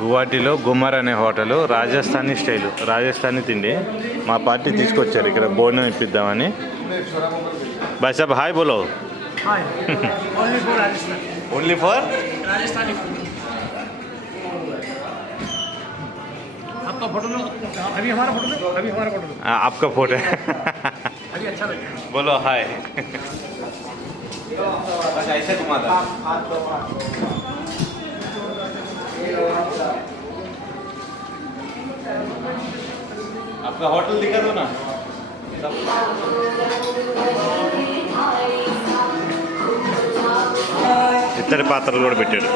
గువాహటిలో గుమ్మర్ అనే hotel Rajasthani style, Rajasthani తిండి. మా పార్టీ తీసుకొచ్చారు ఇక్కడ భోజనం ఇప్పిద్దామని. భాయ్ సాబ్ హాయ్ బోలో. Only for Rajasthani food. आपका फोटो लो, अभी हमारा फोटो लो, अभी हमारा फोटो लो। आपका फोटो अभी अच्छा लगेगा। बोलो हाय. अच्छा ऐसे घुमाता. आपका होटल दिखा दो ना. ఇతర పాత్రలు కూడా పెట్టాడు.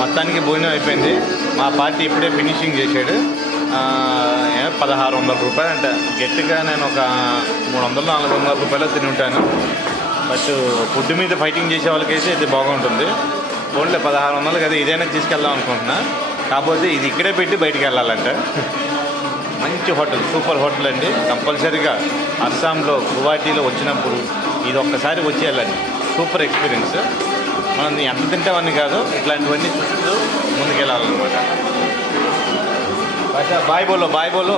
మొత్తానికి భోజనం అయిపోయింది. మా పార్టీ ఇప్పుడే ఫినిషింగ్ చేశాడు. 1600 రూపాయలు అంట. గట్టిగా నేను ఒక 300-400 రూపాయలు తిని ఉంటాను. బట్ ఫుడ్ మీద ఫైటింగ్ చేసే వాళ్ళకైతే ఇది బాగుంటుంది. ఓన్లీ 1600 కదా, ఇదైనా తీసుకెళ్దాం అనుకుంటున్నా. కాకపోతే ఇది ఇక్కడే పెట్టి బయటికి వెళ్ళాలంట. మంచి హోటల్, సూపర్ హోటల్ అండి. కంపల్సరీగా అస్సాంలో గువాహటిలో వచ్చినప్పుడు ఇది ఒక్కసారి వచ్చి వెళ్ళండి. Super experience. మనం ఎంత తింటామని కాదు, ఇట్లాంటివన్నీ చూస్తూ ముందుకెళ్ళాలన్నమాట. బాయ్ బోలో, బాయ్ బోలో.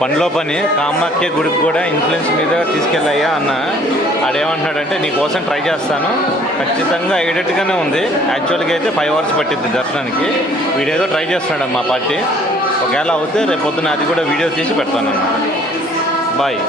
పనిలో పని కామాఖ్య గుడికి కూడా ఇన్ఫ్లుయెన్స్ మీద తీసుకెళ్ళయ్యా అన్న. ఆడేమంటున్నాడంటే నీ కోసం ట్రై చేస్తాను, ఖచ్చితంగా ఎడిట్గానే ఉంది. యాక్చువల్గా అయితే 5 hours పట్టింది దర్శనానికి. వీడేదో ట్రై చేస్తున్నాడు మా పార్టీ. ఒకవేళ అవుతే రేపు పొద్దున అది కూడా వీడియో తీసి పెడతాను అన్నమాట. బాయ్.